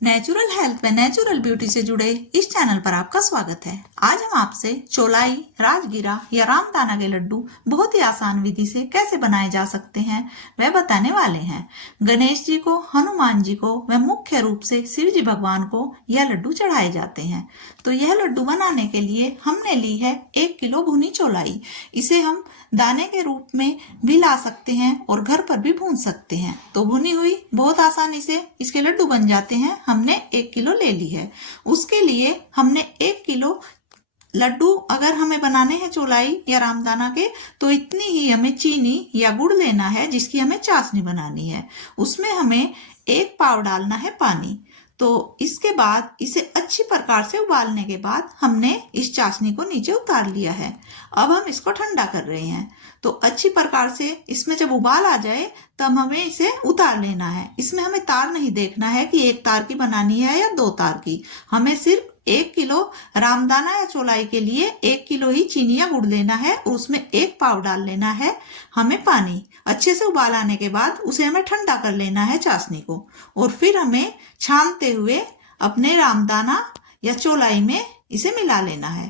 Natural health व natural beauty से जुड़े इस चैनल पर आपका स्वागत है। आज हम आपसे चौलाई, राजगीरा या रामदाना के लड्डू बहुत ही आसान विधि से कैसे बनाए जा सकते हैं वह बताने वाले हैं। गणेश जी को, हनुमान जी को व मुख्य रूप से शिव जी भगवान को यह लड्डू चढ़ाए जाते हैं। तो यह लड्डू बनाने के लिए हमने ली है 1 किलो भुनी चौलाई। इसे हम दाने के रूप में भी ला सकते हैं और घर पर भी भून सकते हैं। तो भुनी हुई बहुत आसानी से इसके लड्डू बन जाते हैं। हमने 1 किलो ले ली है। उसके लिए हमने 1 किलो लड्डू अगर हमें बनाने हैं चौलाई या रामदाना के, तो इतनी ही हमें चीनी या गुड़ लेना है जिसकी हमें चाशनी बनानी है। उसमें हमें 1 पाव डालना है पानी। तो इसके बाद इसे अच्छी प्रकार से उबालने के बाद हमने इस चाशनी को नीचे उतार लिया है। अब हम इसको ठंडा कर रहे हैं। तो अच्छी प्रकार से इसमें जब उबाल आ जाए तब हमें इसे उतार लेना है। इसमें हमें तार नहीं देखना है कि 1 तार की बनानी है या 2 तार की। हमें सिर्फ 1 किलो रामदाना या चौलाई के लिए 1 किलो ही चीनी या गुड़ लेना है और उसमें 1 पाव डाल लेना है हमें पानी। अच्छे से उबाल आने के बाद उसे हमें ठंडा कर लेना है चाशनी को, और फिर हमें छानते हुए अपने रामदाना या चौलाई में इसे मिला लेना है।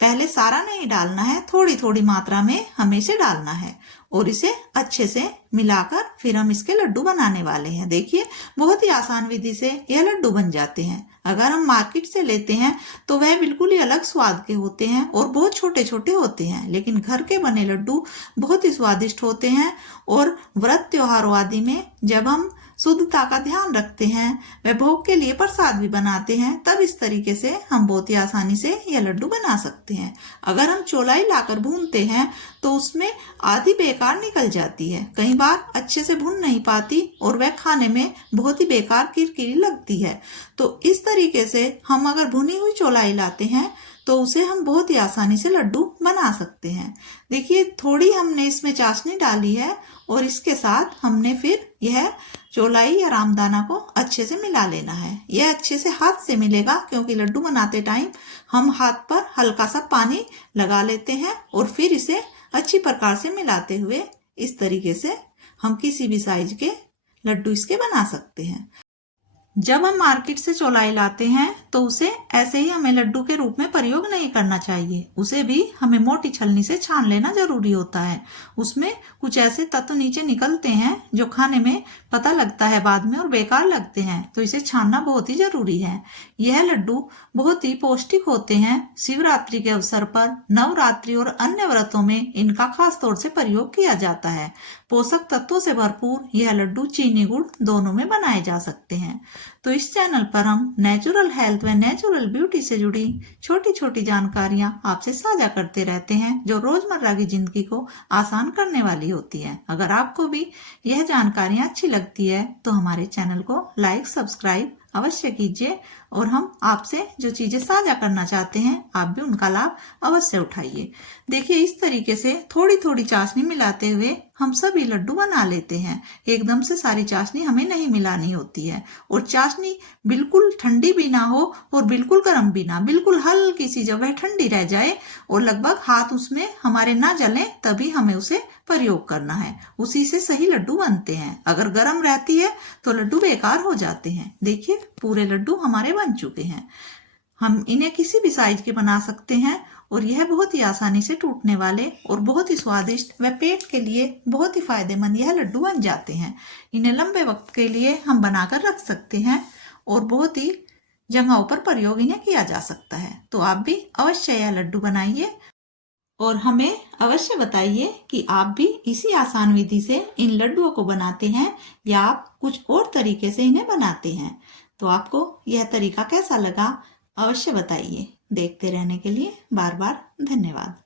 पहले सारा नहीं डालना है, थोड़ी थोड़ी मात्रा में हमें इसे डालना है और इसे अच्छे से मिलाकर फिर हम इसके लड्डू बनाने वाले हैं। देखिए, बहुत ही आसान विधि से यह लड्डू बन जाते हैं। अगर हम मार्केट से लेते हैं तो वह बिल्कुल ही अलग स्वाद के होते हैं और बहुत छोटे छोटे होते हैं, लेकिन घर के बने लड्डू बहुत ही स्वादिष्ट होते हैं। और व्रत त्योहारों आदि में जब हम शुद्धता का ध्यान रखते हैं, व भोग के लिए प्रसाद भी बनाते हैं, तब इस तरीके से हम बहुत ही आसानी से यह लड्डू बना सकते हैं। अगर हम चौलाई लाकर भूनते हैं तो उसमें आधी बेकार निकल जाती है, कई बार अच्छे से भून नहीं पाती और वह खाने में बहुत ही बेकार किरकिरी लगती है। तो इस तरीके से हम अगर भुनी हुई चौलाई लाते हैं तो उसे हम बहुत ही आसानी से लड्डू बना सकते हैं। देखिए, थोड़ी हमने इसमें चाशनी डाली है और इसके साथ हमने फिर यह चौलाई या रामदाना को अच्छे से मिला लेना है। यह अच्छे से हाथ से मिलेगा क्योंकि लड्डू बनाते टाइम हम हाथ पर हल्का सा पानी लगा लेते हैं और फिर इसे अच्छी प्रकार से मिलाते हुए इस तरीके से हम किसी भी साइज के लड्डू इसके बना सकते हैं। जब हम मार्केट से चौलाई लाते हैं तो उसे ऐसे ही हमें लड्डू के रूप में प्रयोग नहीं करना चाहिए। उसे भी हमें मोटी छलनी से छान लेना जरूरी होता है। उसमें कुछ ऐसे तत्व नीचे निकलते हैं जो खाने में पता लगता है बाद में और बेकार लगते हैं, तो इसे छानना बहुत ही जरूरी है। यह लड्डू बहुत ही पौष्टिक होते हैं। शिवरात्रि के अवसर पर, नवरात्रि और अन्य व्रतों में इनका खास तौर से प्रयोग किया जाता है। पोषक तत्वों से भरपूर यह लड्डू चीनी गुड़ दोनों में बनाए जा सकते हैं। तो इस चैनल पर हम नेचुरल हेल्थ व नेचुरल ब्यूटी से जुड़ी छोटी छोटी जानकारियां आपसे साझा करते रहते हैं, जो रोजमर्रा की जिंदगी को आसान करने वाली होती है। अगर आपको भी यह जानकारियां अच्छी लगती है तो हमारे चैनल को लाइक, सब्सक्राइब अवश्य कीजिए और हम आपसे जो चीजें साझा करना चाहते हैं आप भी उनका लाभ अवश्य उठाइए। देखिए, इस तरीके से थोड़ी थोड़ी चाशनी मिलाते हुए हम सभी लड्डू बना लेते हैं। एकदम से सारी चाशनी हमें नहीं मिलानी होती है और चाशनी बिल्कुल ठंडी भी ना हो और बिल्कुल गर्म भी ना, बिल्कुल हल्की सी जब वह ठंडी रह जाए और लगभग हाथ उसमें हमारे ना जले तभी हमें उसे प्रयोग करना है। उसी से सही लड्डू बनते हैं। अगर गर्म रहती है तो लड्डू बेकार हो जाते हैं। देखिए, पूरे लड्डू हमारे बन चुके हैं। हम इन्हें किसी भी साइज के बना सकते हैं और यह बहुत ही आसानी से टूटने वाले और बहुत ही स्वादिष्ट व पेट के लिए बहुत ही फायदेमंद यह लड्डू बन जाते हैं। इन्हें लंबे वक्त के लिए हम बनाकर रख सकते हैं और बहुत ही जगहों पर प्रयोग इन्हें किया जा सकता है। तो आप भी अवश्य यह लड्डू बनाइए और हमें अवश्य बताइए कि आप भी इसी आसान विधि से इन लड्डुओं को बनाते हैं या आप कुछ और तरीके से इन्हें बनाते हैं। तो आपको यह तरीका कैसा लगा अवश्य बताइए। देखते रहने के लिए बार बार धन्यवाद।